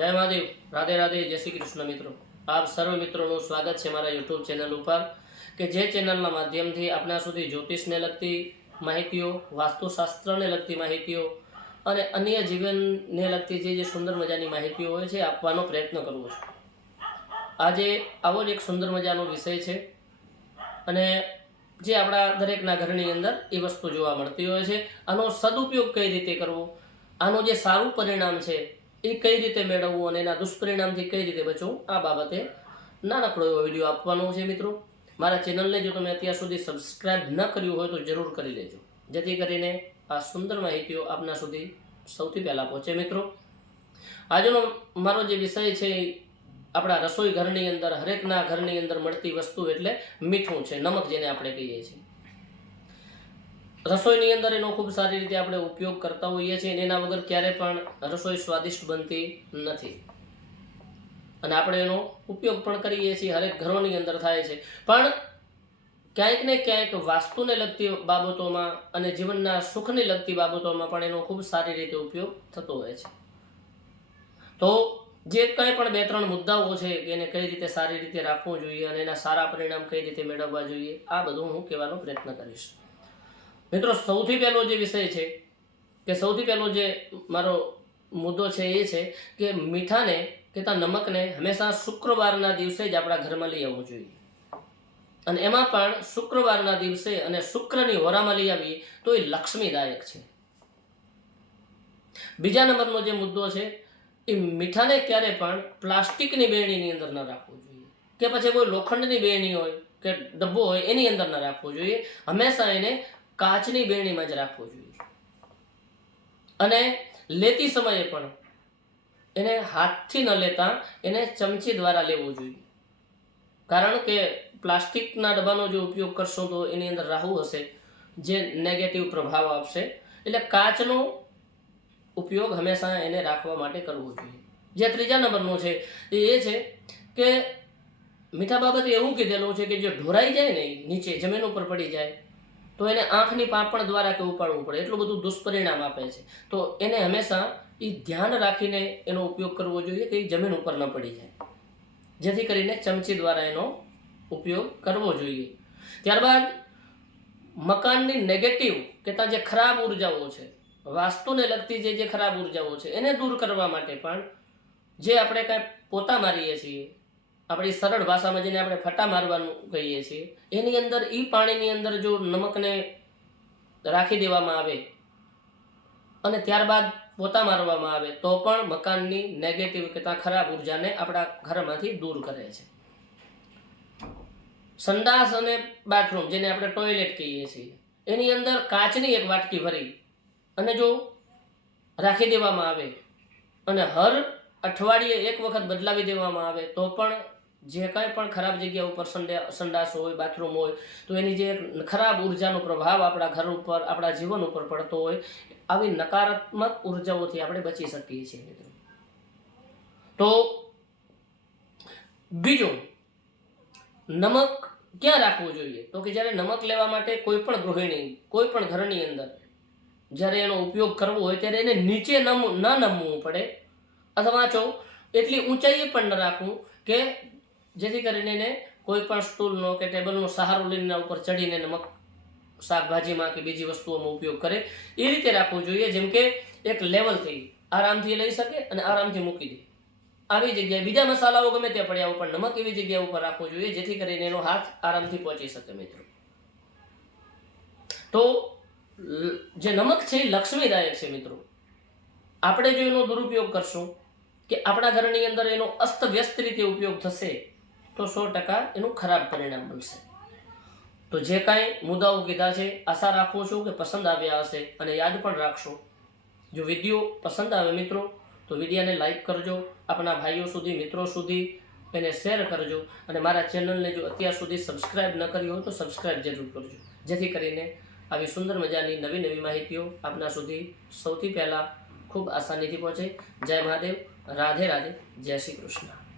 જય મહાદેવ. રાધે રાધે, જય શ્રી કૃષ્ણ મિત્રો. આપ સર્વ મિત્રોનું સ્વાગત છે મારા યુટ્યુબ ચેનલ ઉપર, કે જે ચેનલના માધ્યમથી આપણા સુધી જ્યોતિષને લગતી માહિતીઓ, વાસ્તુશાસ્ત્રને લગતી માહિતીઓ અને અન્ય જીવનને લગતી જે જે સુંદર મજાની માહિતીઓ હોય છે, આપવાનો પ્રયત્ન કરવો છું. આજે આવો જ એક સુંદર મજાનો વિષય છે અને જે આપણા દરેકના ઘરની અંદર એ વસ્તુ જોવા મળતી હોય છે. આનો સદુપયોગ કઈ રીતે કરવો? આનું જે સારું પરિણામ છે એ કઈ રીતે મેળવવું અને એના દુષ્પરિણામથી કઈ રીતે બચવું, આ બાબતે નાનકડો એવો વીડિયો આપવાનો છે મિત્રો. મારા ચેનલને જો તમે અત્યાર સુધી સબસ્ક્રાઇબ ન કર્યું હોય તો જરૂર કરી લેજો. જેથી કરીને આ સુંદર માહિતીઓ આપના સુધી સૌથી પહેલાં પહોંચે મિત્રો. આજનો મારો જે વિષય છે આપણા રસોઈ ઘરની અંદર, હરેકના ઘરની અંદર મળતી વસ્તુ એટલે મીઠું છે, નમક જેને આપણે કહીએ છીએ. રસોઈની અંદર એનો ખૂબ સારી રીતે આપણે ઉપયોગ કરતા હોઈએ છીએ અને એના વગર ક્યારે પણ રસોઈ સ્વાદિષ્ટ બનતી નથી. અને આપણે એનો ઉપયોગ પણ કરીએ છીએ, હરેક ઘરોની અંદર થાય છે. પણ ક્યાંક ને ક્યાંક વાસ્તુને લગતી બાબતોમાં અને જીવનના સુખને લગતી બાબતોમાં પણ એનો ખૂબ સારી રીતે ઉપયોગ થતો હોય છે. તો જે કંઈ પણ બે ત્રણ મુદ્દાઓ છે કે એને કઈ રીતે સારી રીતે રાખવું જોઈએ અને એના સારા પરિણામ કઈ રીતે મેળવવા જોઈએ, આ બધું હું કહેવાનો પ્રયત્ન કરીશ. મિત્રો, સૌથી પહેલો જે વિષય છે કે સૌથી પહેલો જે મારો મુદ્દો છે એ છે કે મીઠાને કે તા નમકને હંમેશા શુક્રવારના દિવસે જ આપણા ઘરમાં લઈ આવવું જોઈએ. અને એમાં પણ શુક્રવારના દિવસે અને શુક્રની હોરામાં લઈ આવીએ તો એ લક્ષ્મીદાયક છે. બીજા નંબરનો જે મુદ્દો છે એ મીઠાને ક્યારે પણ પ્લાસ્ટિકની બેરણીની અંદર ન રાખવું જોઈએ. કે પછી કોઈ લોખંડની બેરણી હોય કે ડબ્બો હોય એની અંદર ન રાખવો જોઈએ. હંમેશા એને કાચની બેરણીમાં જ રાખવો જોઈએ. અને લેતી સમયે પણ એને હાથથી ન લેતા એને ચમચી દ્વારા લેવું જોઈએ. કારણ કે પ્લાસ્ટિકના ડબ્બાનો જો ઉપયોગ કરશો તો એની અંદર રાહુ હશે, જે નેગેટિવ પ્રભાવ આપશે એટલે કાચનો ઉપયોગ હંમેશા એને રાખવા માટે કરવો જોઈએ. જે ત્રીજા નંબરનો છે, એ એ છે કે મીઠા બાબતે એવું કીધેલું છે કે જો ઢોરાઈ જાય ને નીચે જમીન ઉપર પડી જાય તો એને આંખની પાપણ દ્વારા કે ઉપાડવું પડે, એટલું બધું દુષ્પરિણામ આપે છે. તો એને હંમેશા એ ધ્યાન રાખીને એનો ઉપયોગ કરવો જોઈએ કે એ જમીન ઉપર ન પડી જાય. જેથી કરીને ચમચી દ્વારા એનો ઉપયોગ કરવો જોઈએ. ત્યારબાદ, મકાનની નેગેટિવ કે ત્યાં જે ખરાબ ઉર્જાઓ છે, વાસ્તુને લગતી જે જે ખરાબ ઉર્જાઓ છે, એને દૂર કરવા માટે પણ જે આપણે કાંઈ પોતા મારીએ છીએ આપણી સરળ ભાષામાં જેને આપણે ફટા મારવાનું કહીએ છીએ, એની અંદર એ પાણીની અંદર જો નમકને રાખી દેવામાં આવે અને ત્યારબાદ પોતા મારવામાં આવે, તો પણ મકાનની નેગેટિવ કે ત્યાં ખરાબ ઉર્જાને આપણા ઘરમાંથી દૂર કરે છે. સંડાસ અને બાથરૂમ જેને આપણે ટોયલેટ કહીએ છીએ, એની અંદર કાચની એક વાટકી ભરી અને જો રાખી દેવામાં આવે અને હર અઠવાડિયે એક વખત બદલાવી દેવામાં આવે, તો પણ જે કાંઈ પણ ખરાબ જગ્યા ઉપર સંડા, સંડાસ હોય, બાથરૂમ હોય, તો એની જે ખરાબ ઉર્જાનો પ્રભાવ આપણા ઘર ઉપર, આપણા જીવન ઉપર પડતો હોય, આવી નકારાત્મક ઉર્જાઓથી આપણે બચી શકીએ છીએ મિત્રો. તો બીજું, નમક ક્યાં રાખવું જોઈએ? તો કે જ્યારે નમક લેવા માટે કોઈ પણ ગૃહિણી, કોઈ પણ ઘરની અંદર જ્યારે એનો ઉપયોગ કરવો હોય ત્યારે એને નીચે ન નમવું પડે. અથવા તો એટલી ઊંચાઈએ પણ ન રાખવું કે જેથી કરીને એને કોઈ પણ સ્ટૂલનો કે ટેબલનો સહારો લઈને એના ઉપર ચડીને નમક શાકભાજીમાં કે બીજી વસ્તુઓમાં ઉપયોગ કરે. એ રીતે રાખવું જોઈએ, જેમ કે એક લેવલથી આરામથી લઈ શકે અને આરામથી મૂકી દે. આવી જગ્યાએ બીજા મસાલાઓ ગમે ત્યાં પડ્યા પણ નમક એવી જગ્યા ઉપર રાખવું જોઈએ, જેથી કરીને એનો હાથ આરામથી પહોંચી શકે મિત્રો. તો જે નમક છે એ લક્ષ્મીદાયક છે મિત્રો. આપણે જો એનો દુરુપયોગ કરશું કે આપણા ઘરની અંદર એનો અસ્તવ્યસ્ત રીતે ઉપયોગ થશે તો સો ટકા એનું ખરાબ પરિણામ બનશે. તો જે કાંઈ મુદ્દાઓ કીધા છે, આશા રાખું છું કે પસંદ આવ્યા હશે અને યાદ પણ રાખશો. જો વીડિયો પસંદ આવે મિત્રો, તો વિડીયોને લાઈક કરજો આપણા ભાઈઓ સુધી, મિત્રો સુધી એને શેર કરજો અને મારા ચેનલને જો અત્યાર સુધી સબસ્ક્રાઇબ ન કરી હોય તો સબસ્ક્રાઇબ જરૂર કરજો. જેથી કરીને આવી સુંદર મજાની નવી નવી માહિતીઓ આપના સુધી સૌથી પહેલાં ખૂબ આસાનીથી પહોંચે. જય મહાદેવ, રાધે રાધે, જય શ્રી કૃષ્ણ.